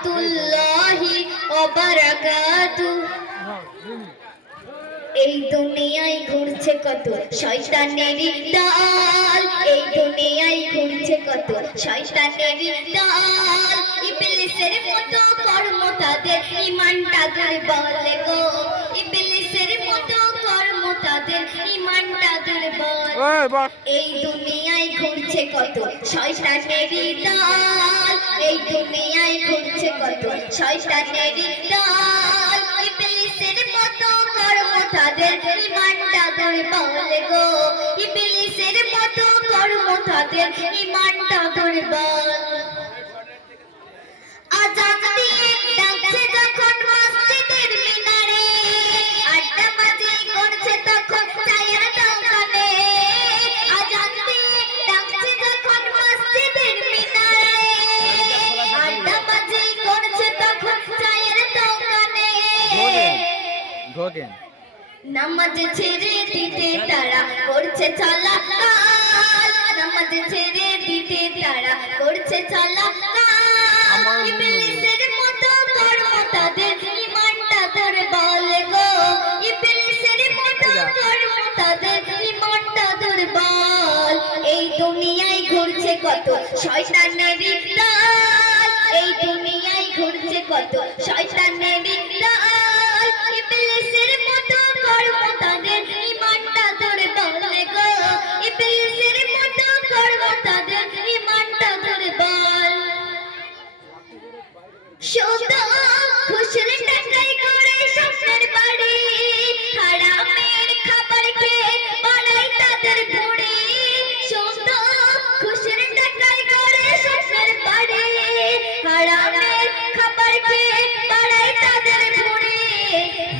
রাহমাতুল্লাহি ওয়া বারাকাতুহু। এই দুনিয়ায় ঘুরছে কত শয়তানেরই দল, এই দুনিয়ায় ঘুরছে কত শয়তানেরই দল। ইবলিসের মতো কর্ম তাদের, ঈমানটা দুর্বল গো। ইবলিসের মতো কর্ম তাদের, ঈমানটা দুর্বল। এই দুনিয়ায় ঘুরছে কত শয়তানেরই দল, এই দুনিয়ায় ঘুরছে কত শয়তানেরই দল। ইবলিসের মতো কর্ম তাদের, ঈমানটা দুর্বল গো। ইবলিসের মতো কর্ম তাদের, ঈমানটা দুর্বল। আযান দিয়ে ডাকছে যখন মসজিদের মিনারে, আড্ডাবাজি করছে তখন চায়ের দোকানে। আযান দিয়ে ডাকছে যখন মসজিদের মিনারে, আড্ডাবাজি করছে তখন চায়ের দোকানে। নামাজ ছেড়ে দিতে তারা করছে চলাকাল, নামাজ ছেড়ে দিতে তারা করছে চলাকাল। ইবলিসের মতো কর্ম তাদের, ঈমানটা দুর্বল গো। ইবলিসের মতো কর্ম তাদের, ঈমানটা দুর্বল। এই দুনিয়ায় ঘুরছে কত শয়তানেরই দল, এই দুনিয়ায় ঘুরছে কত শয়তানেরই দল। ইবলিসের মতো কর্ম তাদের, ঈমানটা দুর্বল গো। ইবলিসের মতো কর্ম তাদের, ঈমানটা দুর্বল। শুধু খুশির টাকায় করে স্বপ্নের বাড়ি, হারামের খাবার খেয়ে বাড়ায় তাদের ভুঁড়ি। শুধু খুশির টাকায় করে স্বপ্নের বাড়ি, হারামের খাবার খেয়ে বাড়ায় তাদের ভুঁড়ি।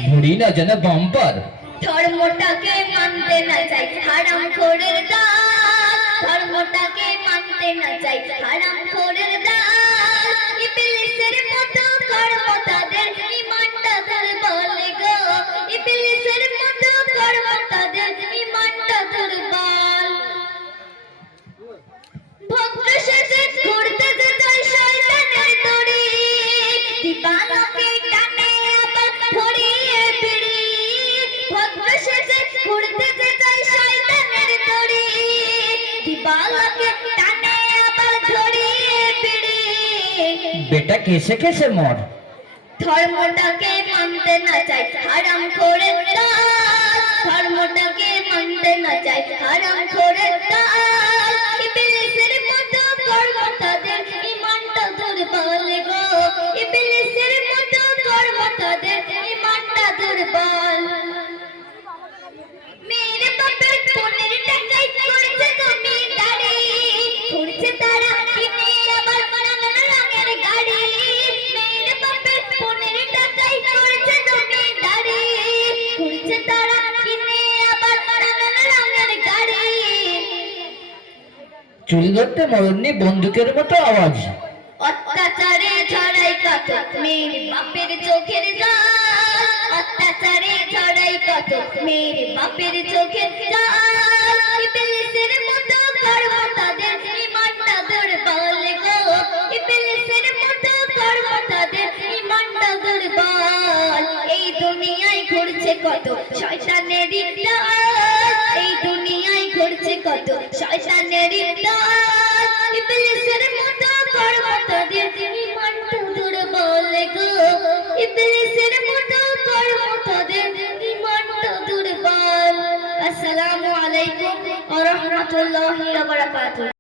ভুঁড়ি না যেন বাম্পার। ধর্মটাকে মানতে না চাই হারামখোরের দল, ধর্মটাকে মানতে না চাই হারামখোরের দল। ইবলিসের মতো কর্ম তাদের, ঈমানটা দুর্বল গো। ইবলিসের মতো কর্ম তাদের, ঈমানটা দুর্বল। ভক্ত সেজে ঘুরতে যায় শয়তানের দড়ি, দিবালোকে টানে আবার ধরিয়ে বিড়ি। ভক্ত সেজে ঘুরতে যায় শয়তানের দড়ি, দিবালোকে টানে আবার ধরিয়ে বিড়ি। বেটা কেসে কেসে মর। ধর্মটাকে মানতে না চাই হারামখোরের দল, ধর্মটাকে মানতে না চাই হারামখোরের দল। ইবলিসের মতো কর্ম তাদের, ঈমানটা দুর্বল গো। ইবলিসের মতো কর্ম তাদের, ঈমানটা দুর্বল। মেরে বাপের বোনের টাকায় করেছে জমিদারি, ঘুরছে তারা কিনে আবার নানান রঙের গাড়ি। মেরে বাপের বোনের টাকায় করেছে জমিদারি, ঘুরছে তারা কিনে আবার নানান রঙের গাড়ি। চুল ধরতে মরণনি বন্দুকের মতো আওয়াজ। অত্যাচারে ছড়াই কত মেয়ের বাপের চোখের জল, অত্যাচারে ছড়াই কত মেয়ের বাপের চোখের জল। ইবলিসের মতো কর্ম তাদের, ঈমানটা দুর্বল গো। ইবলিসের মতো কর্ম তাদের, ঈমানটা দুর্বল। এই দুনিয়ায় ঘুরছে কত শয়তানেরই দল, এই দুনিয়ায় ঘুরছে কত শয়তানেরই দল। ইবলিসের মতো কর্ম তাদের, ঈমানটা দুর্বল গো। ইবলিসের মতো কর্ম তাদের, ঈমানটা দুর্বল। আসসালামু আলাইকুম ওয়া রাহমাতুল্লাহি ওয়া বারাকাতুহু।